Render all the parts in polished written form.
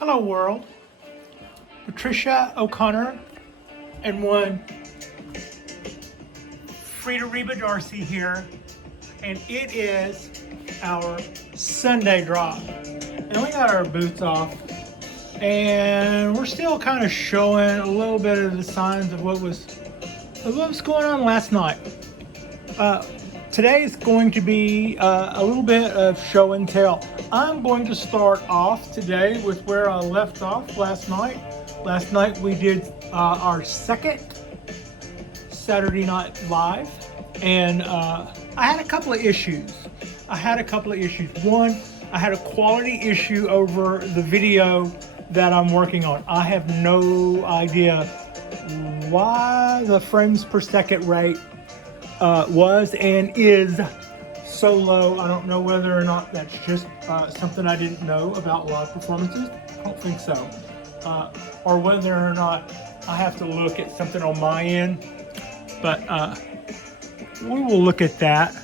Hello world, Patricia O'Connor and one Frida Reba Darcy here, and it is our Sunday drop. And we got our boots off and we're still kind of showing a little bit of the signs of what was going on last night. Today is going to be a little bit of show and tell. I'm going to start off today with where I left off last night. Last night we did our second Saturday Night Live, and I had a couple of issues. One, I had a quality issue over the video that I'm working on. I have no idea why the frames per second rate was and is so low. I don't know whether or not that's just something I didn't know about live performances. I don't think so. Or whether or not I have to look at something on my end. But we will look at that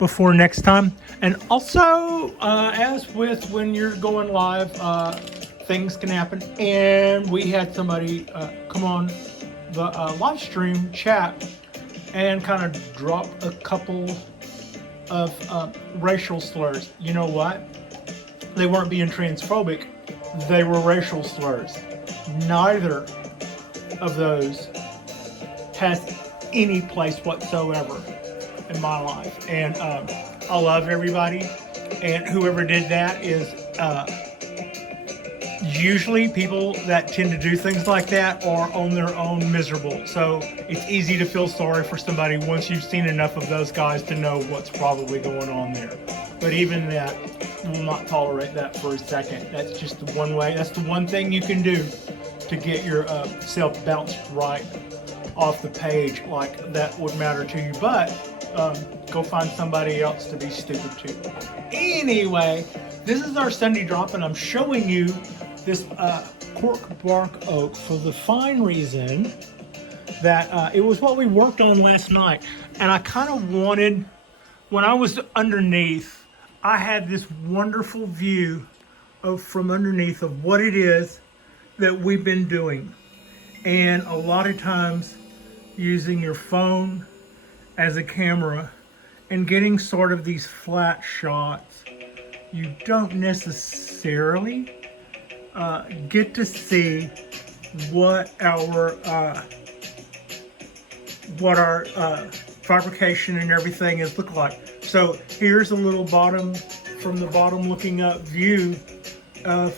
before next time. And also, as with when you're going live, things can happen. And we had somebody come on the live stream chat and kind of drop a couple of racial slurs. You know what? They weren't being transphobic. They were racial slurs. Neither of those has any place whatsoever in my life. And I love everybody. And whoever did that is usually people that tend to do things like that are on their own miserable. So it's easy to feel sorry for somebody once you've seen enough of those guys to know what's probably going on there. But even that, will not tolerate that for a second. That's just the one way. That's the one thing you can do to get yourself bounced right off the page. Like that would matter to you. But go find somebody else to be stupid to. Anyway, this is our Sunday drop, and I'm showing you this cork bark oak for the fine reason that it was what we worked on last night. And I kind of wanted, when I was underneath, I had this wonderful view from underneath of what it is that we've been doing. And a lot of times using your phone as a camera and getting sort of these flat shots, you don't necessarily get to see what our fabrication and everything is look like. So here's a little from the bottom looking up view of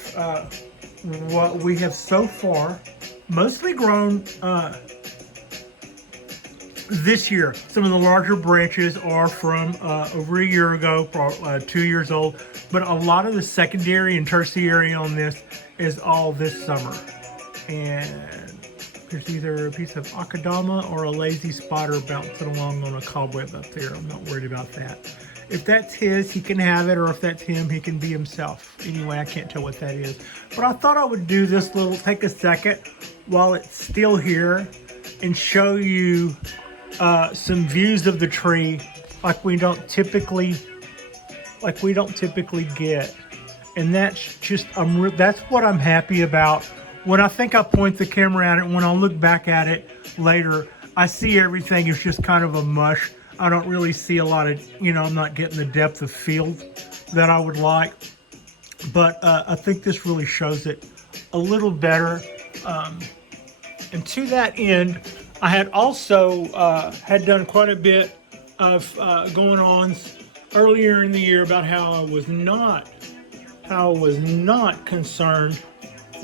what we have so far mostly grown this year. Some of the larger branches are from over a year ago, 2 years old, but a lot of the secondary and tertiary on this is all this summer. And there's either a piece of akadama or a lazy spider bouncing along on a cobweb up there. I'm not worried about that. If that's his, he can have it, or if that's him, he can be himself. Anyway, I can't tell what that is. But I thought I would do this take a second while it's still here and show you some views of the tree like we don't typically get. And that's just, that's what I'm happy about. When I think I point the camera at it, when I look back at it later, I see everything is just kind of a mush. I don't really see a lot of, I'm not getting the depth of field that I would like. But I think this really shows it a little better. And to that end, I had also had done quite a bit of going on earlier in the year about how I was not concerned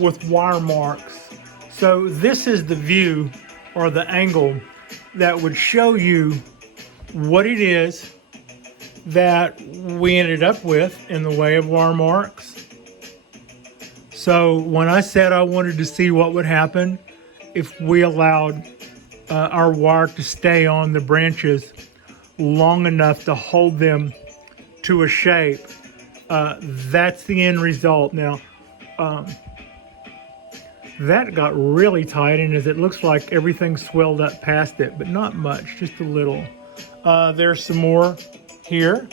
with wire marks. So this is the view or the angle that would show you what it is that we ended up with in the way of wire marks. So when I said I wanted to see what would happen if we allowed our wire to stay on the branches long enough to hold them to a shape, that's the end result. Now, that got really tight, and as it looks like everything swelled up past it, but not much, just a little. There's some more here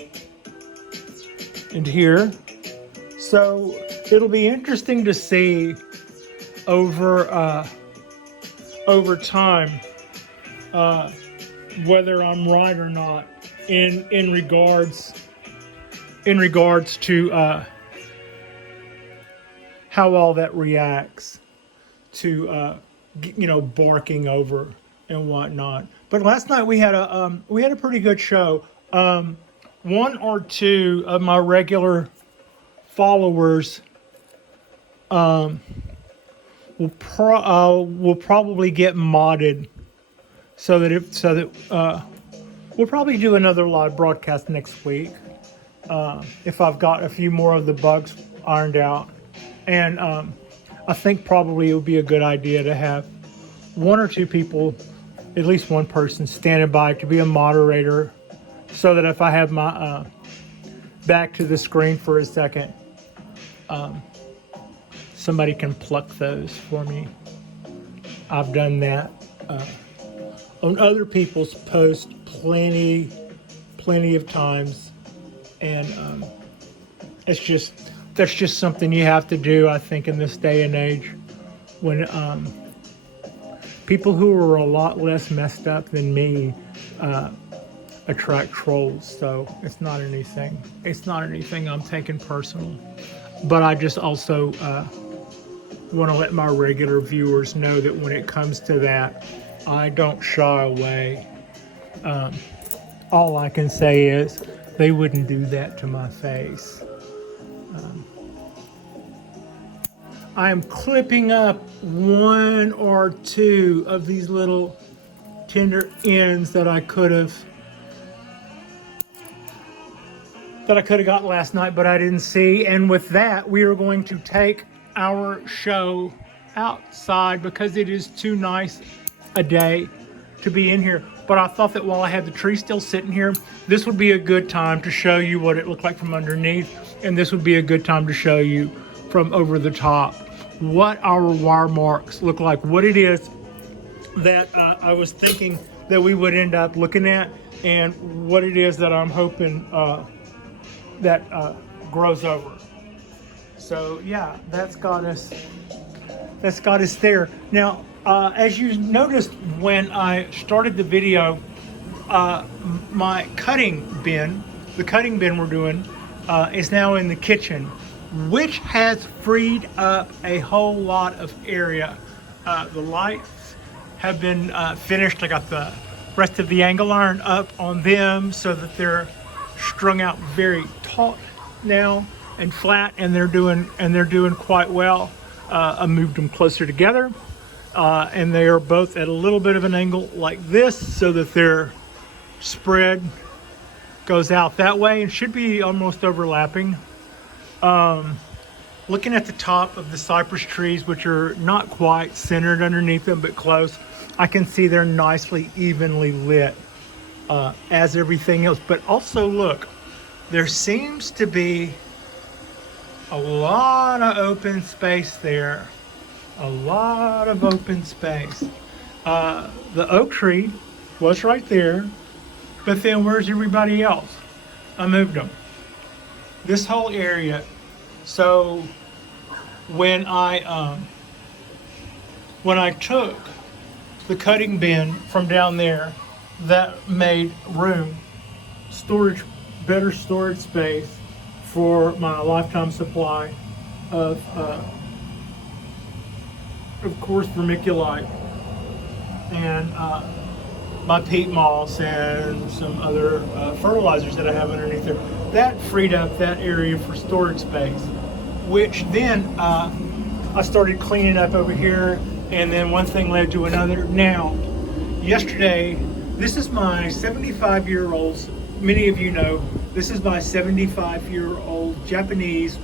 and here. So it'll be interesting to see over time whether I'm right or not in regards to how all that reacts to barking over and whatnot. But last night we had a pretty good show. One or two of my regular followers will probably get modded so that we'll probably do another live broadcast next week if I've got a few more of the bugs ironed out. And I think probably it would be a good idea to have one or two people, at least one person, standing by to be a moderator, so that if I have my back to the screen for a second, somebody can pluck those for me. I've done that on other people's posts plenty of times, and that's just something you have to do, I think, in this day and age, when people who are a lot less messed up than me attract trolls. So it's not anything I'm taking personal. But I just also want to let my regular viewers know that when it comes to that, I don't shy away. All I can say is they wouldn't do that to my face. I am clipping up one or two of these little tender ends that I could have got last night, but I didn't see. And with that, we are going to take our show outside because it is too nice a day to be in here. But I thought that while I had the tree still sitting here, this would be a good time to show you what it looked like from underneath, and this would be a good time to show you from over the top what our wire marks look like, what it is that I was thinking that we would end up looking at, and what it is that I'm hoping that grows over. So yeah, that's got us there. Now, as you noticed when I started the video, my cutting bin, the cutting bin we're doing, is now in the kitchen, which has freed up a whole lot of area. The lights have been finished. I got the rest of the angle iron up on them so that they're strung out very taut now and flat, and they're doing quite well. I moved them closer together, and they are both at a little bit of an angle like this, so that their spread goes out that way and should be almost overlapping. Looking at the top of the cypress trees, which are not quite centered underneath them but close, I can see they're nicely evenly lit, as everything else. But also look, there seems to be a lot of open space there. A lot of open space. The oak tree was right there, but then where's everybody else? I moved them. This whole area. So when I took the cutting bin from down there, that made room, better storage space for my lifetime supply of course, vermiculite and my peat moss and some other fertilizers that I have underneath there. That freed up that area for storage space, which then I started cleaning up over here, and then one thing led to another. Now, yesterday, this is my 75-year-old, many of you know, this is my 75-year-old Japanese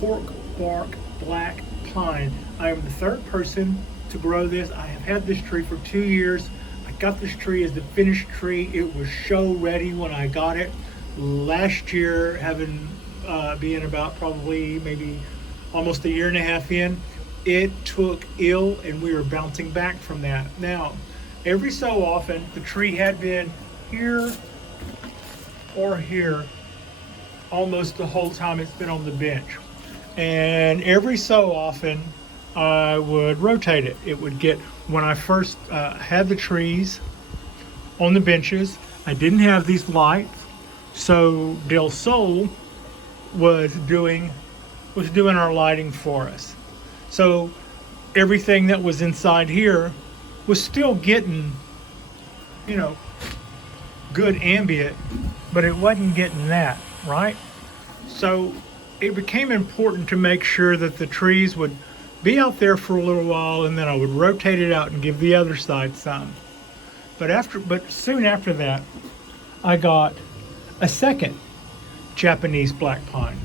cork bark black pine. I am the third person to grow this. I have had this tree for 2 years. I got this tree as the finished tree. It was show ready when I got it last year, being about probably maybe almost a year and a half in. It took ill, and we were bouncing back from that. Now, every so often, the tree had been here or here almost the whole time it's been on the bench. and every so often I would rotate it. It would get, when I first had the trees on the benches, I didn't have these lights, so Del Sol was doing our lighting for us. So everything that was inside here was still getting, you know, good ambient, but it wasn't getting that, right? So it became important to make sure that the trees would be out there for a little while, and then I would rotate it out and give the other side some. But soon after that, I got a second Japanese black pine,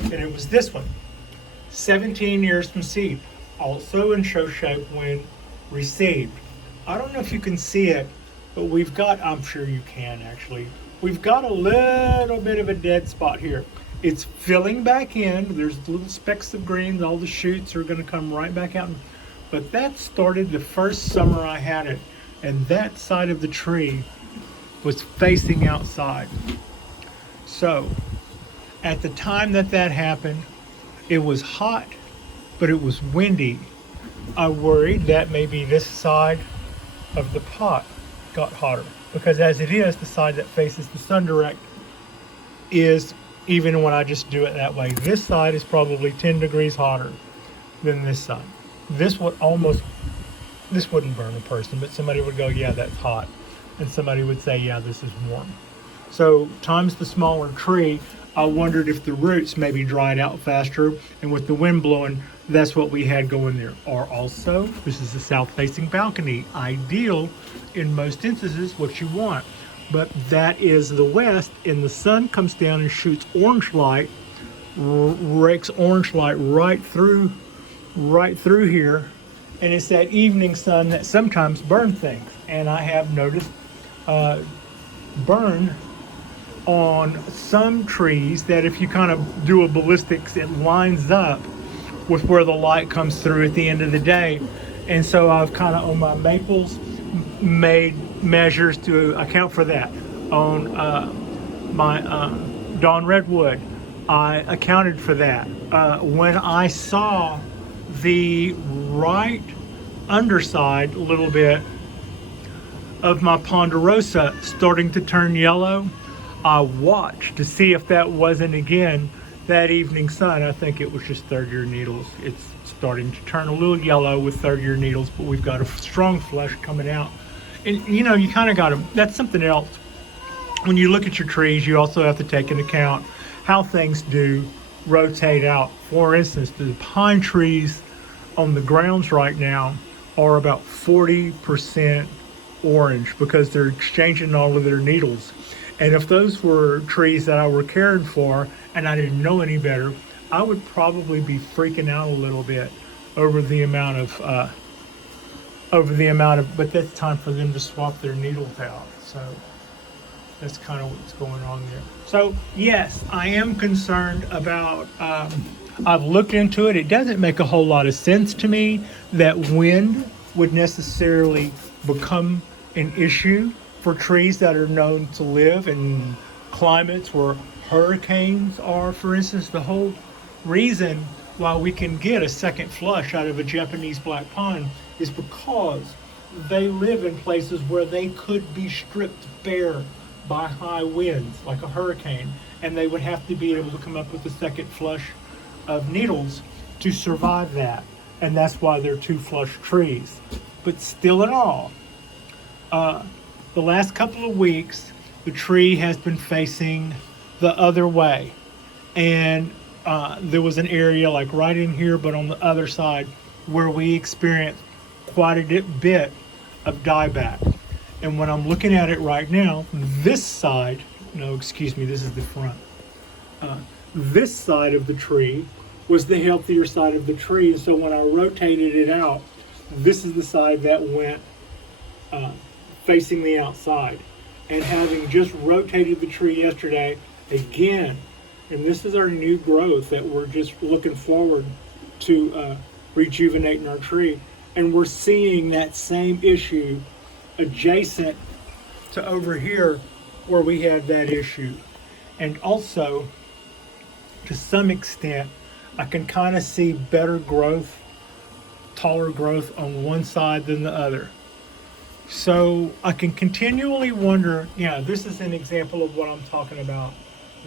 and it was this one, 17 years from seed, also in show shape when received. I don't know if you can see it, but we've got, I'm sure you can actually, we've got a little bit of a dead spot here. It's filling back in. There's little specks of greens. All the shoots are going to come right back out. But that started the first summer I had it, and that side of the tree was facing outside. So at the time that happened, it was hot, but it was windy. I worried that maybe this side of the pot got hotter, because as it is, the side that faces the sun direct is, even when I just do it that way, this side is probably 10 degrees hotter than this side. This wouldn't burn a person, but somebody would go, yeah, that's hot. And somebody would say, yeah, this is warm. So times the smaller tree, I wondered if the roots maybe dried out faster, and with the wind blowing, that's what we had going there. Or also, this is a south-facing balcony, ideal in most instances, what you want. But that is the west, and the sun comes down and shoots orange light, rakes orange light right through here, and it's that evening sun that sometimes burns things. And I have noticed burn on some trees that if you kind of do a ballistics, it lines up with where the light comes through at the end of the day. And so I've kind of, on my maples, made measures to account for that. On my Dawn Redwood, I accounted for that. When I saw the right underside a little bit of my Ponderosa starting to turn yellow, I watched to see if that wasn't again that evening sun. I think it was just third-year needles. It's starting to turn a little yellow with third-year needles, but we've got a strong flush coming out. And you know, you kind of got to, that's something else. When you look at your trees, you also have to take into account how things do rotate out. For instance, the pine trees on the grounds right now are about 40% orange because they're exchanging all of their needles. And if those were trees that I were caring for and I didn't know any better, I would probably be freaking out a little bit over the amount of, but that's time for them to swap their needles out. So that's kind of what's going on there. So yes, I am concerned about, I've looked into it. It doesn't make a whole lot of sense to me that wind would necessarily become an issue for trees that are known to live in climates where hurricanes are. For instance, the whole reason why we can get a second flush out of a Japanese black pine is because they live in places where they could be stripped bare by high winds, like a hurricane, and they would have to be able to come up with a second flush of needles to survive that. And that's why they're two flush trees. But still in all, the last couple of weeks, the tree has been facing the other way. And there was an area like right in here, but on the other side, where we experienced quite a bit of dieback. And when I'm looking at it right now, this side, no, excuse me, this is the front. This side of the tree was the healthier side of the tree. And so when I rotated it out, this is the side that went facing the outside. And having just rotated the tree yesterday again, and this is our new growth that we're just looking forward to rejuvenating our tree. And we're seeing that same issue adjacent to over here where we had that issue. And also, to some extent, I can kind of see better growth, taller growth on one side than the other. So I can continually wonder, yeah, this is an example of what I'm talking about.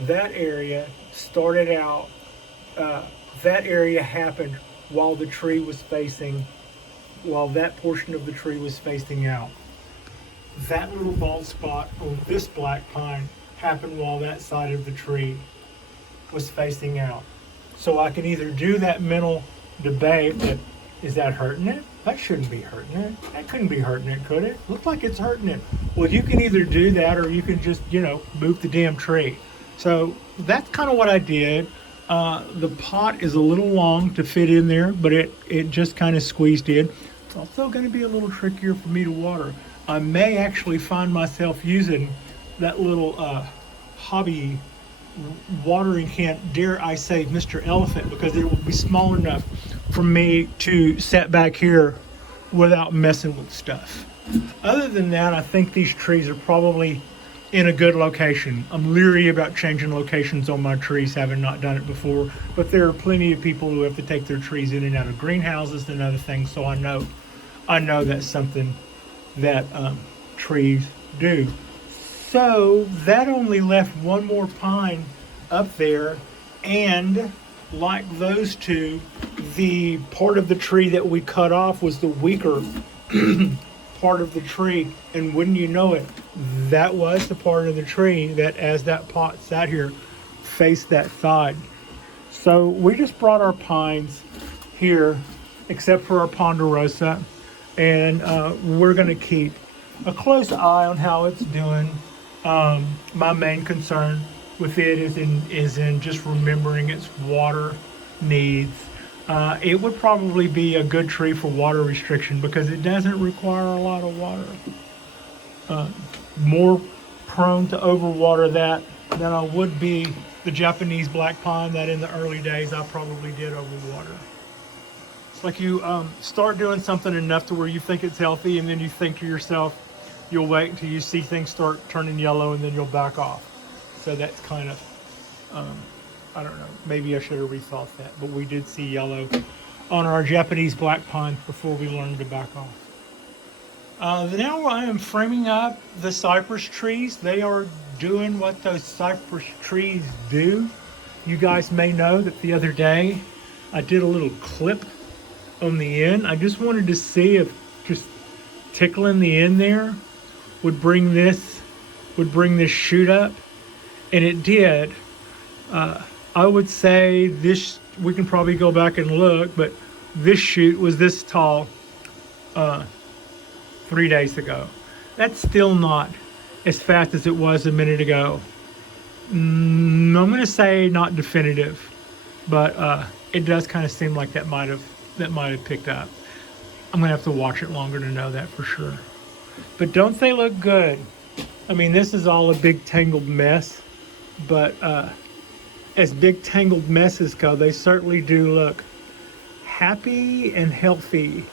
That area started out, uh, that area happened while the tree was facing, while that portion of the tree was facing out. That little bald spot on this black pine happened while that side of the tree was facing out. So I can either do that mental debate that, is that hurting it? That shouldn't be hurting it. That couldn't be hurting it, could it? Looked like it's hurting it. Well, you can either do that or you can just, move the damn tree. So that's kind of what I did. The pot is a little long to fit in there, but it just kind of squeezed in. It's also going to be a little trickier for me to water. I may actually find myself using that little hobby watering can, dare I say, Mr. Elephant, because it will be small enough for me to set back here without messing with stuff. Other than that, I think these trees are probably in a good location. I'm leery about changing locations on my trees, having not done it before, but there are plenty of people who have to take their trees in and out of greenhouses and other things, so I know that's something that trees do. So that only left one more pine up there, and like those two, the part of the tree that we cut off was the weaker part of the tree, and wouldn't you know it, that was the part of the tree that, as that pot sat here, faced that side. So we just brought our pines here, except for our ponderosa, and we're going to keep a close eye on how it's doing. My main concern with it is in just remembering its water needs. It would probably be a good tree for water restriction because it doesn't require a lot of water. More prone to overwater that than I would be the Japanese black pine that in the early days I probably did overwater. It's like you start doing something enough to where you think it's healthy, and then you think to yourself, you'll wait until you see things start turning yellow and then you'll back off. So that's kind of, I don't know, maybe I should have rethought that, but we did see yellow on our Japanese black pine before we learned to back off. Now I am framing up the cypress trees. They are doing what those cypress trees do. You guys may know that the other day I did a little clip on the end. I just wanted to see if just tickling the end there would bring this shoot up, and it did. I would say this, we can probably go back and look, but this shoot was this tall 3 days ago. That's still not as fast as it was a minute ago. I'm going to say not definitive, but it does kind of seem like that might have picked up. I'm going to have to watch it longer to know that for sure. But don't they look good? I mean, this is all a big tangled mess, but as big tangled messes go, they certainly do look happy and healthy,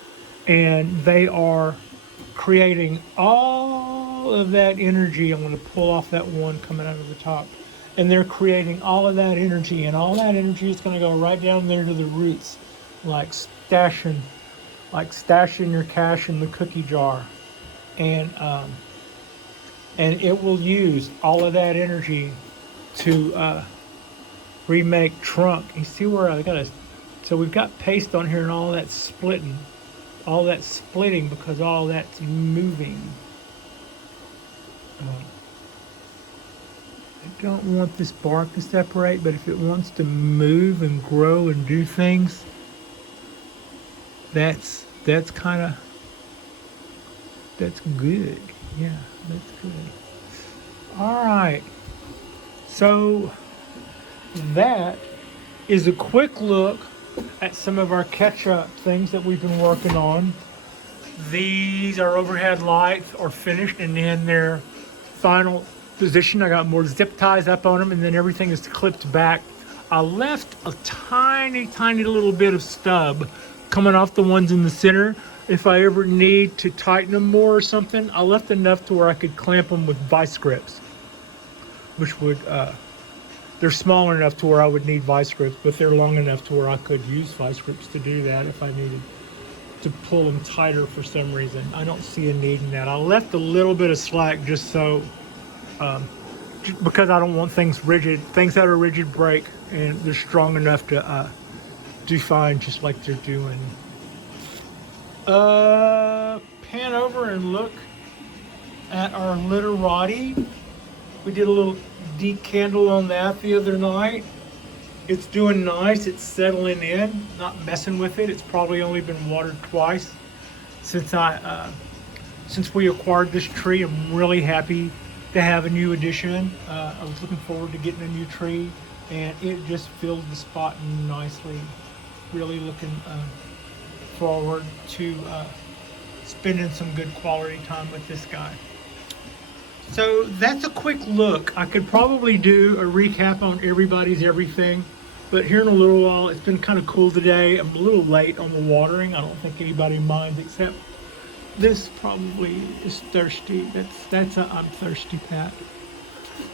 and they are creating all of that energy. I'm going to pull off that one coming out of the top, and they're creating all of that energy, and all that energy is going to go right down there to the roots, like stashing your cash in the cookie jar, and it will use all of that energy to remake trunk. You see where I got so we've got paste on here and all that's splitting because all that's moving. I don't want this bark to separate, but if it wants to move and grow and do things, that's good. Yeah, that's good. All right. So that is a quick look at some of our catch-up things that we've been working on. These, our overhead lights, are finished and in their final position. I got more zip ties up on them, and then everything is clipped back. I left a tiny little bit of stub coming off the ones in the center. If I ever need to tighten them more or something, I left enough to where I could clamp them with vice grips, which would they're small enough to where I would need vice grips, but they're long enough to where I could use vice grips to do that if I needed to pull them tighter for some reason. I don't see a need in that. I left a little bit of slack just so, because I don't want things rigid. Things that are rigid break, and they're strong enough to do fine just like they're doing. Pan over and look at our literati. We did a little decandle on that the other night. It's doing nice. It's settling in, not messing with it. It's probably only been watered twice since we acquired this tree. I'm really happy to have a new addition. I was looking forward to getting a new tree, and it just filled the spot nicely. Really looking forward to spending some good quality time with this guy. So that's a quick look. I could probably do a recap on everybody's everything, but here in a little while, it's been kind of cool today. I'm a little late on the watering. I don't think anybody minds, except this probably is thirsty. That's a I'm thirsty Pat.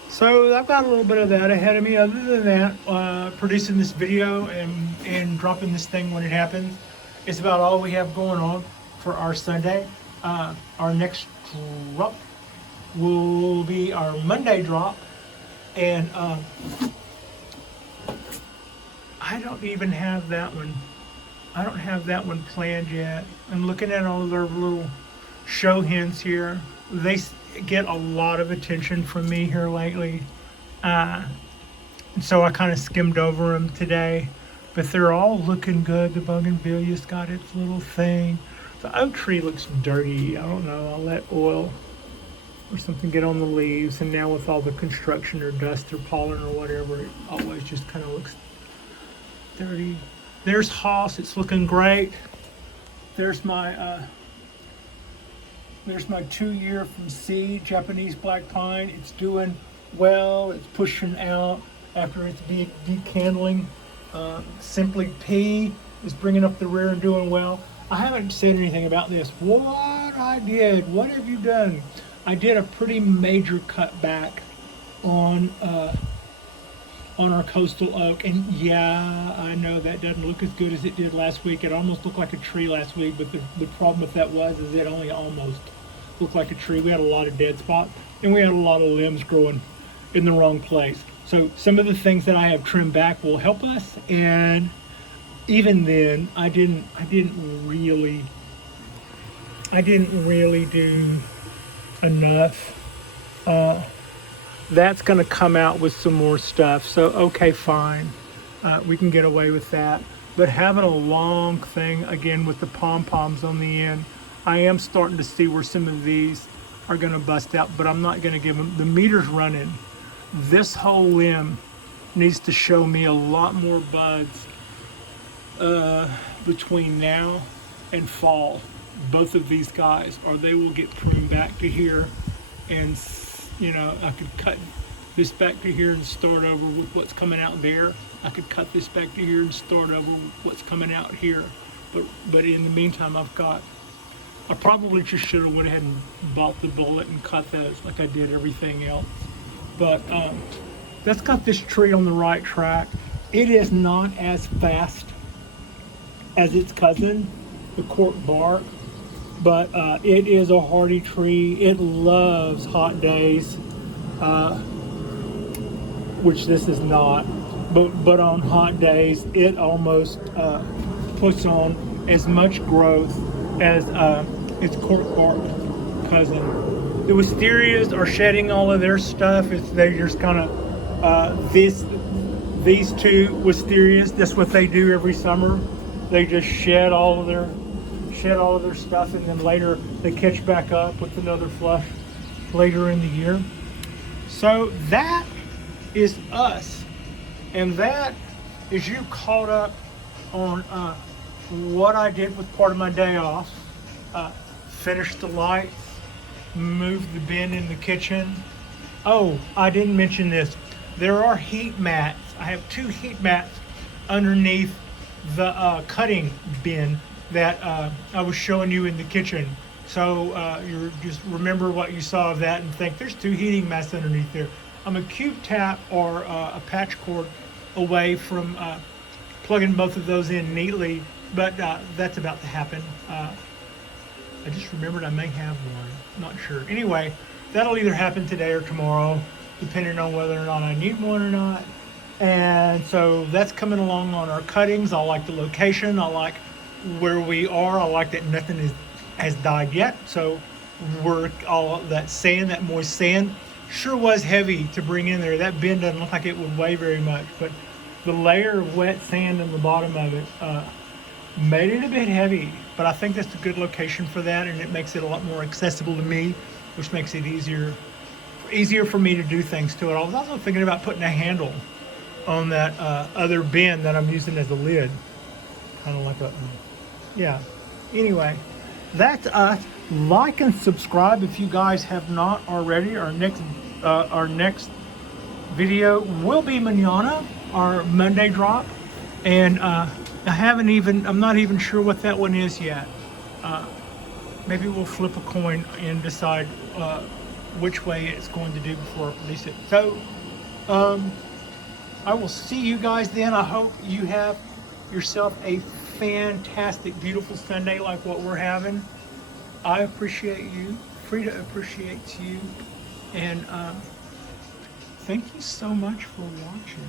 So I've got a little bit of that ahead of me. Other than that, producing this video and dropping this thing when it happens is about all we have going on for our Sunday. Our next drop will be our Monday drop, and I don't even have that one. I don't have that one planned yet. I'm looking at all their little show hens here. They get a lot of attention from me here lately, and so I kind of skimmed over them today, but they're all looking good. The bougainvillea's got its little thing. The oak tree looks dirty. I don't know. I'll let oil or something get on the leaves, and now with all the construction or dust or pollen or whatever, it always just kind of looks dirty. There's Hoss. It's looking great. There's my 2-year from seed Japanese black pine. It's doing well. It's pushing out after its big decandling. Simply P is bringing up the rear and doing well. I haven't said anything about this. What I did? What have you done? I did a pretty major cutback on our coastal oak, and yeah, I know that doesn't look as good as it did last week. It almost looked like a tree last week, but the problem with that is it only almost looked like a tree. We had a lot of dead spots, and we had a lot of limbs growing in the wrong place. So some of the things that I have trimmed back will help us, and even then, I didn't really do enough. That's going to come out with some more stuff, so okay, fine, we can get away with that. But having a long thing again with the pom-poms on the end, I am starting to see where some of these are going to bust out, but I'm not going to give them. The meter's running. This whole limb needs to show me a lot more buds between now and fall, both of these guys, or they will get pruned back to here, and I could cut this back to here and start over with what's coming out there. I could cut this back to here and start over with what's coming out here, but in the meantime, I probably just should have went ahead and bought the bullet and cut those like I did everything else. But that's got this tree on the right track. It is not as fast as its cousin, the cork bark, but it is a hardy tree. It loves hot days, which this is not, but on hot days it almost puts on as much growth as its cork bark cousin. The wisterias are shedding all of their stuff. They just kind of these two wisterias, that's what they do every summer. They just shed all of their stuff, and then later they catch back up with another flush later in the year. So that is us, and that is you caught up on what I did with part of my day off. Finished the lights, moved the bin in the kitchen. Oh, I didn't mention this. There are heat mats. I have 2 heat mats underneath the cutting bin that I was showing you in the kitchen. So you just remember what you saw of that and think there's 2 heating mats underneath there. I'm a cube tap or a patch cord away from plugging both of those in neatly, but that's about to happen. I just remembered I may have one, not sure. Anyway, that'll either happen today or tomorrow, depending on whether or not I need one or not. And so that's coming along on our cuttings. I like the location. I like where we are. I like that nothing has died yet. So we're all that sand, that moist sand, sure was heavy to bring in there. That bin doesn't look like it would weigh very much, but the layer of wet sand in the bottom of it made it a bit heavy. But I think that's a good location for that, and it makes it a lot more accessible to me, which makes it easier for me to do things to it. I was also thinking about putting a handle on that other bin that I'm using as a lid, kind of like a, yeah. Anyway, that's us. Like and subscribe if you guys have not already. Our next video will be manana, our Monday drop, and I'm not even sure what that one is yet. Maybe we'll flip a coin and decide which way it's going to do before I release it. So I will see you guys then. I hope you have yourself a fantastic, beautiful Sunday like what we're having. I appreciate you. Frida appreciates you. And thank you so much for watching.